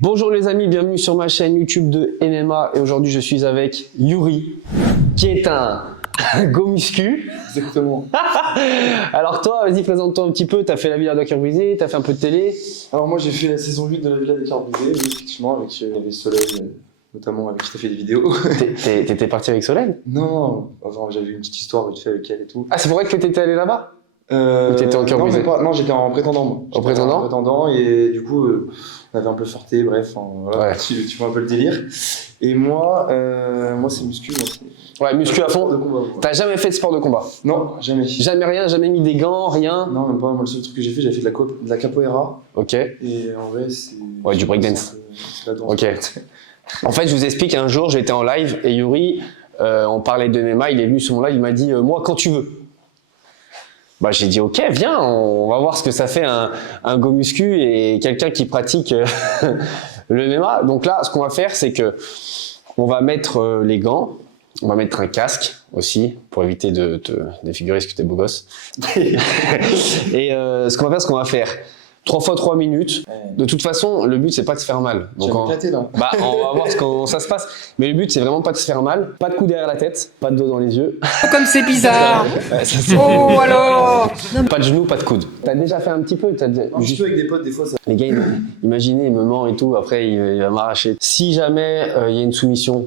Bonjour les amis, bienvenue sur ma chaîne YouTube de MMA et aujourd'hui je suis avec Yuri qui est un go muscu. Exactement. Alors toi, vas-y présente-toi un petit peu, t'as fait la Villa de Cœur Brisé, t'as fait un peu de télé. Alors moi j'ai fait la saison 8 de la Villa des Cœurs Brisés, oui, effectivement, avec il y avait Soleil, notamment avec qui t'as fait des vidéos. T'étais parti avec Solène? Non, enfin, j'avais une petite histoire vite fait avec elle et tout. Ah c'est pour vrai que t'étais allé là-bas? Ou t'étais en Cœur non, Brisé? non, j'étais en prétendant moi. En prétendant? En prétendant et du coup on avait un peu flirté, bref, voilà, Ouais. tu vois un peu le délire. Et moi c'est muscu. Moi, Ouais, muscu à fond. De combat, quoi. T'as jamais fait de sport de combat? Non, jamais. Jamais rien, jamais mis des gants, rien? Non, même pas. Moi le seul truc que j'ai fait, j'avais fait de la capoeira. Ok. Et en vrai c'est... Ouais, du breakdance. C'est la danse. Ok. En fait, je vous explique, un jour, j'étais en live et Yuri, on parlait de MMA, il est venu sur mon live, il m'a dit moi, quand tu veux. Bah, j'ai dit ok, viens, on va voir ce que ça fait un go muscu et quelqu'un qui pratique le MMA. Donc là, ce qu'on va faire, c'est que on va mettre les gants, on va mettre un casque aussi pour éviter de te défigurer parce que t'es beau gosse. Et ce qu'on va faire, c'est qu'on va faire 3 fois 3 minutes. De toute façon, le but, c'est pas de se faire mal. Donc Donc, éclaté là. bah, on va voir comment ça se passe. Mais le but, c'est vraiment pas de se faire mal. Pas de coups derrière la tête, pas de dos dans les yeux. Comme c'est bizarre. Ouais, ça, c'est- Oh alors. Pas de genoux, pas de coude. T'as déjà fait un petit peu, Un petit peu avec des potes, des fois ça. Les gars, imaginez, il me ment et tout, après il va m'arracher. Si jamais il y a une soumission,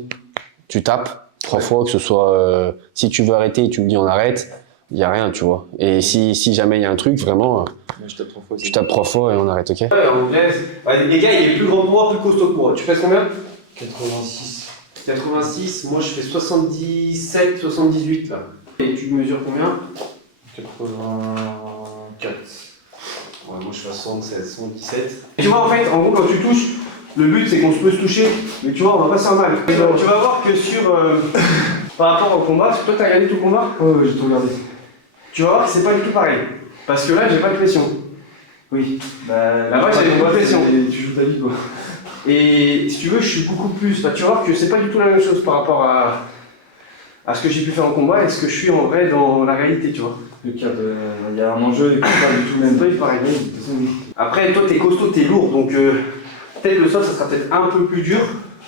tu tapes 3 fois, que ce soit si tu veux arrêter, tu me dis on arrête, il n'y a rien, tu vois. Et si jamais il y a un truc, vraiment, Je tape 3 fois. tu tapes 3 fois et on arrête, ok? Les gars, il est plus grand que moi, plus costaud que moi. Tu pèses combien? 86. 86, moi je fais 77, 78 là. Et tu mesures combien? 84. Ouais, moi je fais 76, 77. Et tu vois, en fait, en gros, quand tu touches, le but c'est qu'on se peut se toucher, mais tu vois, on va pas se faire mal. Tu vas voir que sur. Par rapport au combat, parce que toi t'as regardé tout le combat, Ouais, j'ai tout regardé. tu vas voir que c'est pas du tout pareil. Parce que là, j'ai pas de pression. Oui. Bah, Là-bas, j'avais une pression. Et tu joues ta vie quoi. Et si tu veux, je suis beaucoup plus. Bah, tu vas voir que c'est pas du tout la même chose par rapport à ce que j'ai pu faire en combat et ce que je suis en vrai dans la réalité, tu vois. Le cadre, il y a un enjeu et pas du tout le même. Oui, pareil. Oui, de toute façon, oui. Après, toi, t'es costaud, t'es lourd, donc peut-être le sol, ça sera peut-être un peu plus dur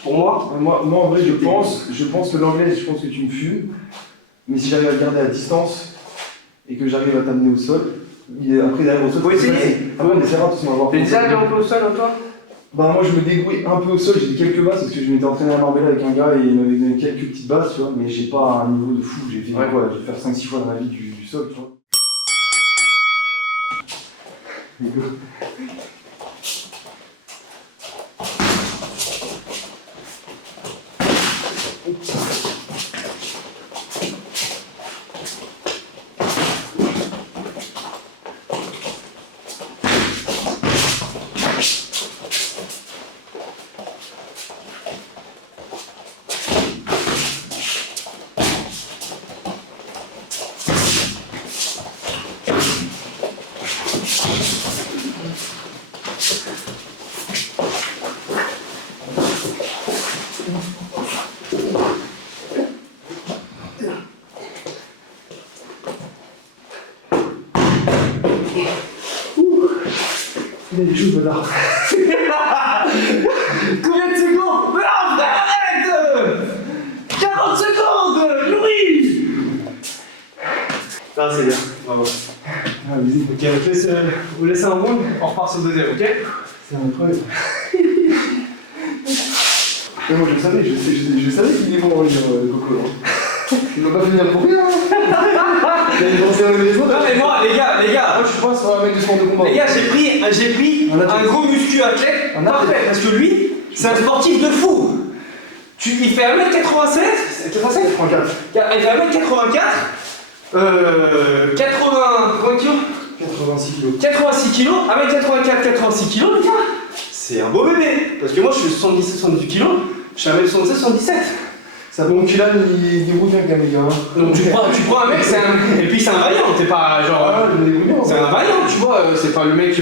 pour moi. Moi en vrai, je pense que l'anglais, je pense que tu me fumes. Mais si j'arrive à le garder à distance et que j'arrive à t'amener au sol, après derrière au sol, Faut c'est essayer. facile. Ah ouais, mais c'est rare, de toute façon, on va voir. T'es déjà allé un peu au sol, hein, toi? Bah moi je me débrouille un peu au sol, j'ai des quelques bases parce que je m'étais entraîné à Marbella avec un gars et il m'avait donné quelques petites bases, tu vois, mais j'ai pas un niveau de fou, j'ai fait quoi, je vais faire 5-6 fois dans ma vie du sol, tu vois. Il y a des choses bâtards. Combien de secondes? Mais non, frère, arrête! 40 secondes! Yuri! Non, c'est bien, bravo. Ah vas-y, Ok, vous laissez un round, on repart sur le deuxième, ok? c'est incroyable. Mais moi je savais qu'il est bon en lire, Coco. Hein. Il va pas finir pour rien. Hein. Il a commencé à les autres. Non mais moi, les gars, Moi je suis pas sur un mec de sport de combat. les gars, j'ai pris un gros muscu athlète, parfait, parce que lui, c'est un sportif de fou. Il fait 1m87, 87 34. Il fait 1m84, 80 kilos 86 kilos. 86 kilos, 1m84, 86 kilos, les gars, c'est un beau bébé. Parce que moi, je suis 77, 78 kilos, je suis 1m77, 77. Ça bon qu'il il débrouille bien quand même, les gars. Hein. Donc tu prends un mec, et puis c'est un vaillant, t'es pas genre. Ah, je me débrouille bien. C'est un vaillant, tu vois, c'est pas le mec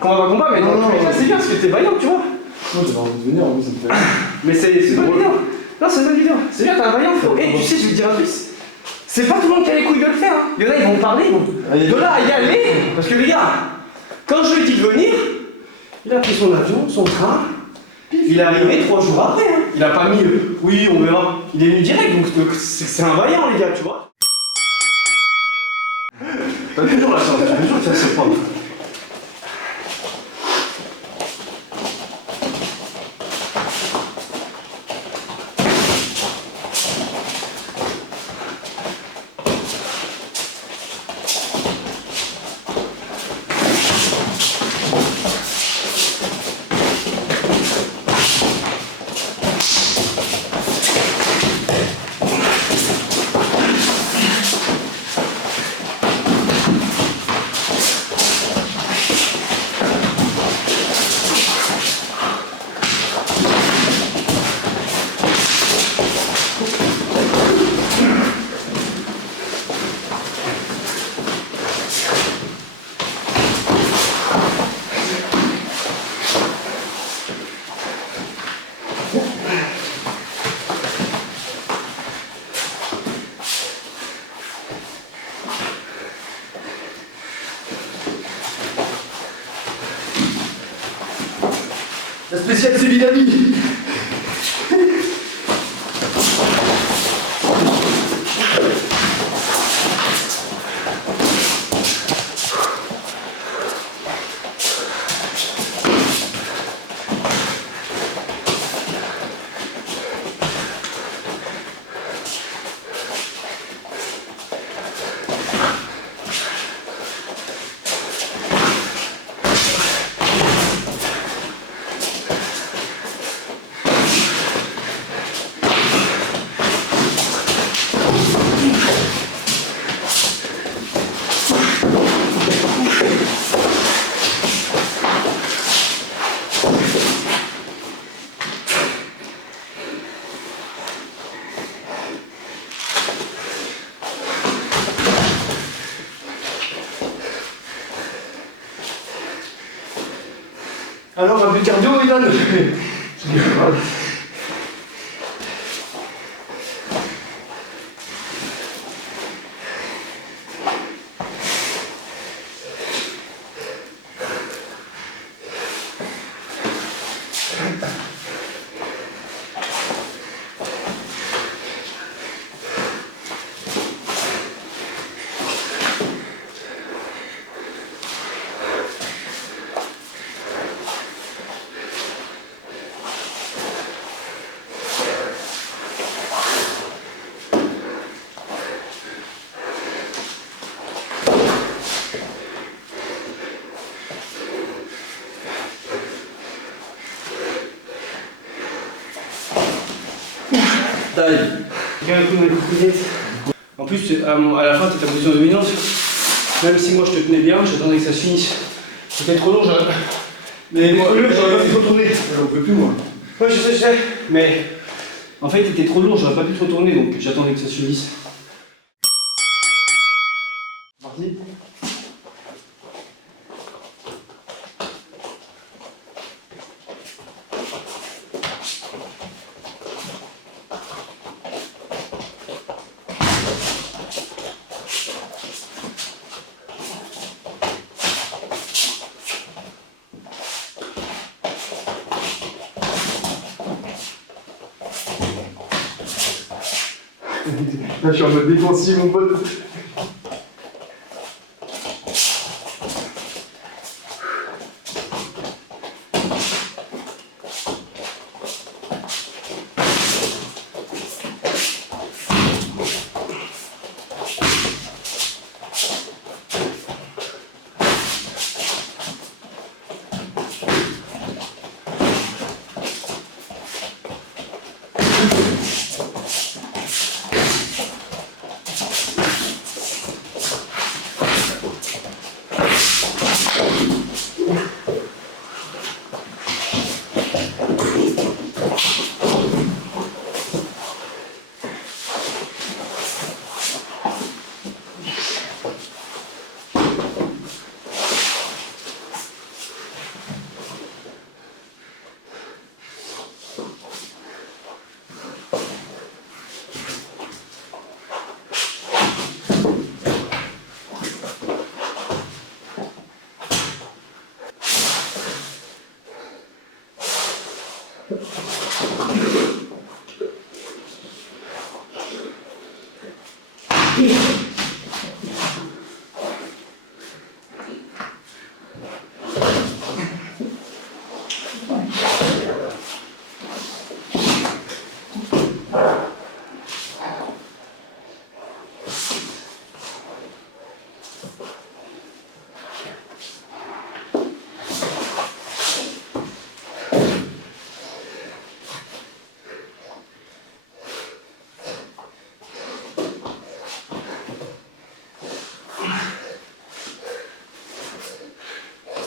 qu'on va combat, mais dans tous les cas, c'est bien parce que t'es vaillant, tu vois. Moi j'avais envie de venir, en plus ça me fait. Mais c'est une bonne vidéo. Non, c'est une bonne vidéo. C'est bien, t'es un vaillant, frérot. Et tu sais, je vais te dire un truc. C'est pas tout le monde qui a les couilles de le faire. Hein. Il y en a, ils vont parler, ils vont. De là à y aller. Parce que les gars, quand je lui ai dit de venir, il a pris son avion, son train. il est arrivé 3 jours après. Hein. Il a pas mis oui, on verra. Il est venu direct, donc c'est un vaillant, les gars, tu vois. T'as toujours la chance, t'as toujours que ça se prend. La spéciale, c'est Vilami. Alors, un peu de cardio, Ilan. Regarde un coup dans les coucougnettes. En plus, à la fin, tu es en position de dominance. Même si moi je te tenais bien, j'attendais que ça se finisse. C'était trop long, j'aurais pas pu te retourner. J'en peux plus, moi. Ouais, je sais. Mais en fait, t'étais trop lourd, j'aurais pas pu te retourner, donc j'attendais que ça se finisse. Parti. Là, je suis en mode défensif, mon pote.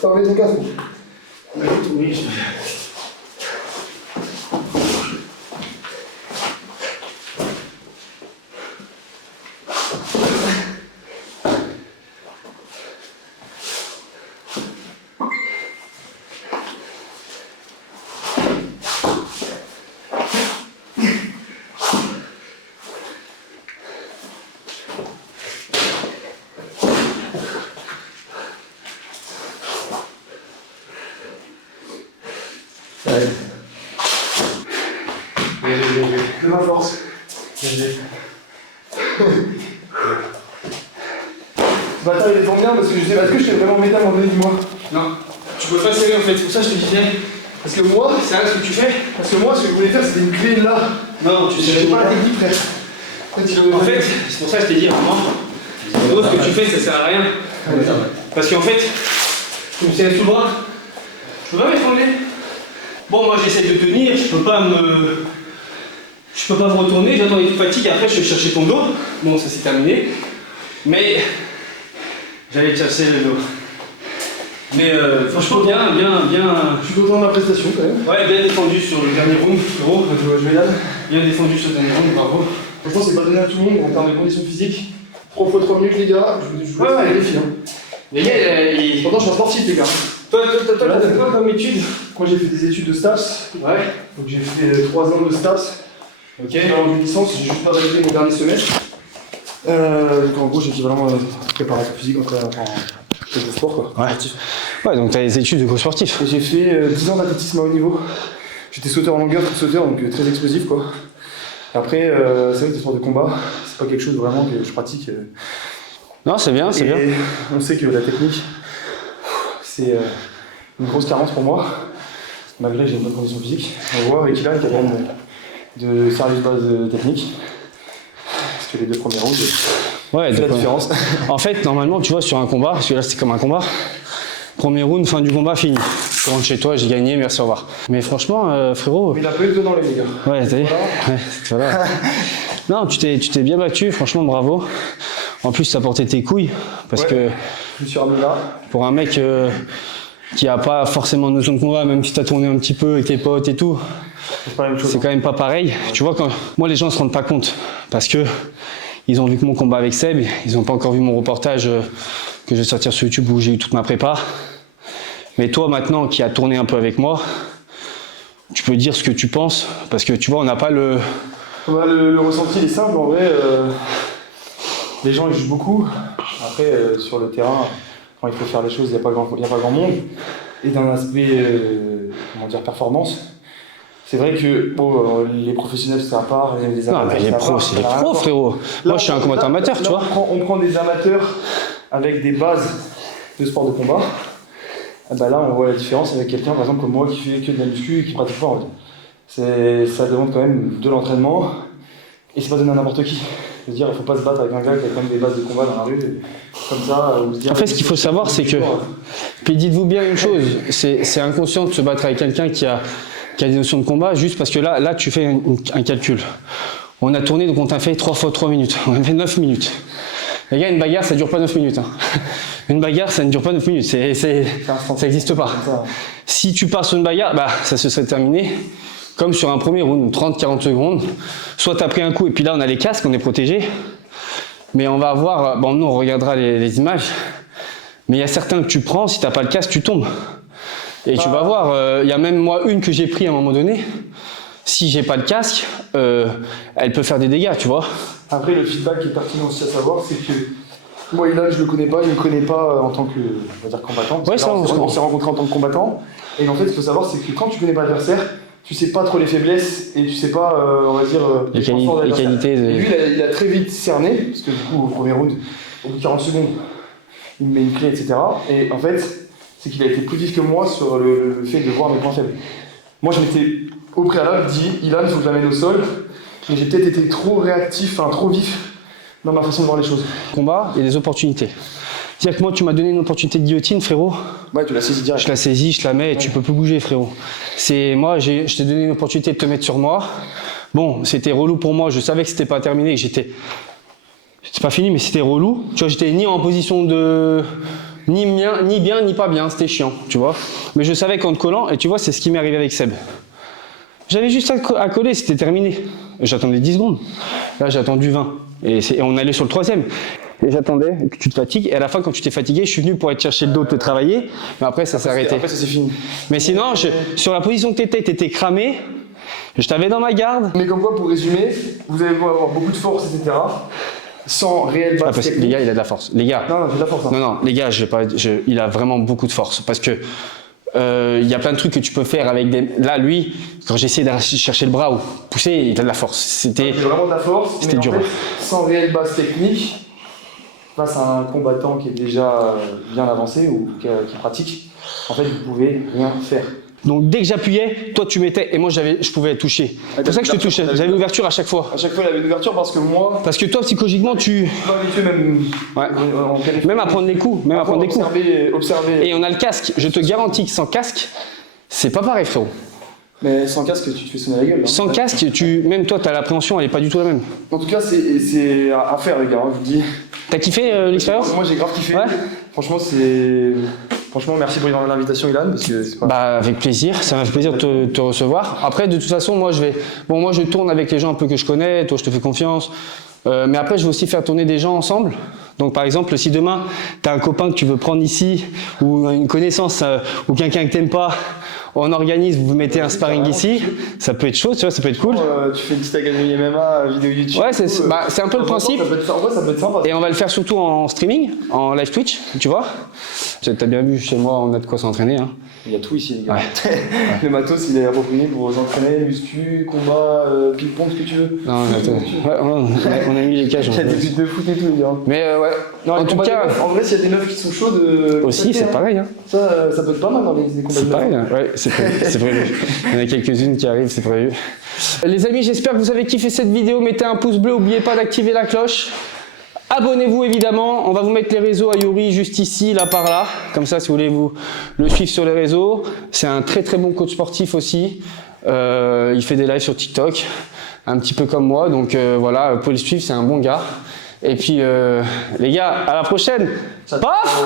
T'as enlevé ton casque? Oui, je... De ma force. Ce bâtard il est trop bien parce que je sais, est-ce que je t'ai vraiment métal à un moment donné, dis-moi? Non, tu peux pas serrer en fait, c'est pour ça que je te disais. Parce que moi, C'est rien ce que tu fais. ce que je voulais faire c'était une clé là. Non, tu sais J'ai pas pas. la technique, frère. En fait, c'est pour ça que je t'ai dit, vraiment, en gros, ce que tu fais, ça sert à rien. Parce qu'en fait, tu me serres tout droit, je peux pas m'effondrer. Bon, moi j'essaie de tenir, je peux pas me retourner, j'attends une fatigue, après je vais chercher ton dos. Bon, ça c'est terminé. Mais j'allais te chercher le dos. Mais franchement, bien. Je suis content de ma prestation quand même. Ouais, bien défendu sur le dernier round, gros. Je vais là. Bien défendu sur le dernier round, bravo. Franchement, c'est pas donné à tout le monde en termes de conditions physiques. 3 fois 3 minutes, les gars. Je vous Ouais. les défis. Les gars, Pourtant, je suis un sportif, les gars. toi, t'as fait quoi comme étude? Moi, j'ai fait des études de STAPS. Ouais. Donc, j'ai fait 3 ans de STAPS. Ok. J'ai une licence, j'ai juste pas validé mon dernier semestre. Donc, en gros, j'ai équivalent préparation physique en de sport, quoi. Ouais. Ouais, donc t'as les études de co-sportif. Et j'ai fait 10 ans d'athlétisme à haut niveau. J'étais sauteur en longueur, sauteur, donc très explosif, quoi. Et après, c'est vrai que les sports de combat, c'est pas quelque chose vraiment que je pratique. Non, c'est bien, c'est bien. Et on sait que la technique, c'est une grosse carence pour moi, malgré que j'ai une bonne condition physique. On voit avec Ilan qui a quand même de sérieuses bases techniques. Parce que les 2 premiers rounds, Ouais, c'est la donc, différence. en fait, normalement, tu vois, sur un combat, parce que là, c'est comme un combat. Premier round, fin du combat, fini. Tu rentres chez toi, j'ai gagné, merci, au revoir. Mais franchement, frérot. Mais il a pas eu de dans les gars. Ouais, t'as vu? Voilà. Ouais, voilà. Non, tu t'es bien battu, franchement, bravo. En plus, t'as porté tes couilles, parce Ouais. que Je me suis remis là. pour un mec qui a pas forcément de notion de combat, même si t'as tourné un petit peu avec tes potes et tout, C'est pas la même chose. c'est quand même pas pareil. Tu vois, quand moi, les gens se rendent pas compte, parce que ils ont vu que mon combat avec Seb, ils ont pas encore vu mon reportage que je vais sortir sur YouTube où j'ai eu toute ma prépa. Mais toi, maintenant, qui as tourné un peu avec moi, tu peux dire ce que tu penses, parce que tu vois, on n'a pas le... Ouais, le ressenti il est simple, en vrai. Les gens ils jugent beaucoup. Après, sur le terrain, quand il faut faire les choses, il n'y a pas grand monde. Et d'un aspect, comment dire, performance, c'est vrai que bon, les professionnels c'est à part, les Non, amateurs mais les c'est à pros, part, c'est les ça n'a rien pros, à voir. frérot. Là, Moi, je suis un combattant amateur, tu vois. On prend des amateurs avec des bases de sport de combat. Ah bah là, on voit la différence avec quelqu'un, par exemple, comme moi, qui fait que de la muscu et qui pratique pas. En fait. Ça demande quand même de l'entraînement et c'est pas donné à n'importe qui. Je veux dire, il faut pas se battre avec un gars qui a quand même des bases de combat dans la rue, comme ça. Ou se dire, En fait, ce qu'il faut savoir, c'est que... Puis dites-vous bien une chose, c'est inconscient de se battre avec quelqu'un qui a des notions de combat, juste parce que là tu fais un calcul. On a tourné, donc on t'a fait 3 fois 3 minutes. On a fait 9 minutes. Les gars, une bagarre, ça dure pas 9 minutes. Hein. Une bagarre, ça ne dure pas 9 minutes. Ça n'existe pas. Si tu pars sur une bagarre, bah, ça se serait terminé comme sur un premier round, 30-40 secondes. Soit tu as pris un coup, et puis là, on a les casques, on est protégé. Mais on va avoir, bon, nous, on regardera les images. Mais il y a certains que tu prends, si tu n'as pas le casque, tu tombes. Et tu vas voir, il y a même moi une que j'ai pris à un moment donné. Si j'ai pas le casque, elle peut faire des dégâts, tu vois. Après, le feedback qui est pertinent aussi à savoir, c'est que moi, Ilan, je le connais pas, il me connaît pas en tant que, on va dire, combattant. Ouais, ça, on s'est rencontrés en tant que combattant. Et en fait, ce qu'il faut savoir, c'est que quand tu connais pas l'adversaire, tu sais pas trop les faiblesses et tu sais pas, on va dire, Les points forts de l'adversaire. qualités de... Et lui, il a très vite cerné, parce que du coup, au premier round, au bout de 40 secondes, il me met une clé, etc. Et en fait, c'est qu'il a été plus vif que moi sur le fait de voir mes points faibles. Moi, je m'étais au préalable dit, Ilan, il faut que je l'amène au sol, mais j'ai peut-être été trop réactif, enfin trop vif dans ma façon de voir les choses. Combat, il y a des opportunités. C'est-à-dire que moi, tu m'as donné une opportunité de guillotine, frérot. Ouais, tu l'as saisi direct. Je la saisis, je la mets et tu peux plus bouger, frérot. Moi, je t'ai donné une opportunité de te mettre sur moi. Bon, c'était relou pour moi. Je savais que c'était pas terminé, que j'étais... C'est pas fini, mais c'était relou. Tu vois, j'étais ni en position de... Ni bien, ni pas bien. C'était chiant, tu vois. Mais je savais qu'en te collant, et tu vois, c'est ce qui m'est arrivé avec Seb. J'avais juste à coller, c'était terminé. J'attendais 10 secondes. Là, j'ai attendu 20. Et on allait sur le troisième. Et j'attendais que tu te fatigues. Et à la fin, quand tu t'es fatigué, je suis venu pour aller te chercher le dos, te travailler. Mais après, ça s'est arrêté. Après, ça c'est fini. Mais sinon, sur la position que tu étais cramé. Je t'avais dans ma garde. Mais comme quoi, pour résumer, vous allez avoir beaucoup de force, etc. Sans réelle base technique. Les gars, il a de la force. Les gars. Non, j'ai de la force. Hein. Non, les gars, il a vraiment beaucoup de force. Parce que il y a plein de trucs que tu peux faire avec des. Là, lui, quand j'ai essayé d'aller chercher le bras ou pousser, il a de la force. C'était. J'ai vraiment de la force. C'était mais dur. En fait, sans réelle base technique, face à un combattant qui est déjà bien avancé ou qui pratique, en fait, vous pouvez rien faire. Donc dès que j'appuyais, toi tu mettais et moi je pouvais toucher. C'est pour ça que je te touchais. J'avais l'ouverture à chaque fois. À chaque fois, il avait une ouverture parce que moi, Parce que toi psychologiquement tu. je suis pas habitué même. Ouais. En périphérie. Même à prendre les coups. Même à prendre des coups. Observer. Et on a le casque. Je te garantis que sans casque, c'est pas pareil, frérot. Mais sans casque, tu te fais sonner la gueule. Là. Sans casque, même toi, l'appréhension, elle est pas du tout la même. En tout cas, c'est à faire, les gars, hein, je vous dis. T'as kiffé l'expérience? Moi, j'ai grave kiffé. Ouais. Franchement, merci pour l'invitation, Ilan, parce que c'est pas... Bah, avec plaisir, ça m'a fait plaisir de te recevoir. Après, de toute façon, moi je tourne avec les gens un peu que je connais, toi je te fais confiance. Mais après, je veux aussi faire tourner des gens ensemble. Donc par exemple, si demain, tu as un copain que tu veux prendre ici, ou une connaissance, ou quelqu'un que t'aimes pas, on organise, vous mettez un sparring ici, ça peut être chaud, tu vois, ça peut être cool. Tu fais une petite académie MMA, vidéo YouTube. Ouais, c'est un peu le principe. Ça peut être sympa. Et on va le faire surtout en streaming, en live Twitch, tu vois. T'as bien vu, chez moi, on a de quoi s'entraîner. Hein. Il y a tout ici, les gars. Ouais. Le matos, il est approprié pour s'entraîner, muscu, combat, ping-pong, ce que tu veux. Non, ouais, on a mis les cages. Il y a des buts de foot et tout, les gars. Mais ouais, non, en tout cas... En vrai, s'il y a des meufs qui sont chaudes... Aussi, c'est pareil. Hein. Ça peut être pas mal dans les combats de C'est meufs. pareil, hein. Ouais, c'est prévu. Il y en a quelques-unes qui arrivent, c'est prévu. Les amis, j'espère que vous avez kiffé cette vidéo. Mettez un pouce bleu, n'oubliez pas d'activer la cloche. Abonnez-vous évidemment, on va vous mettre les réseaux à Yuri juste ici, là par là. Comme ça, si vous voulez vous le suivre sur les réseaux. C'est un très très bon coach sportif aussi. Il fait des lives sur TikTok, un petit peu comme moi. Donc voilà, vous pouvez le suivre, c'est un bon gars. Et puis les gars, à la prochaine. Paf!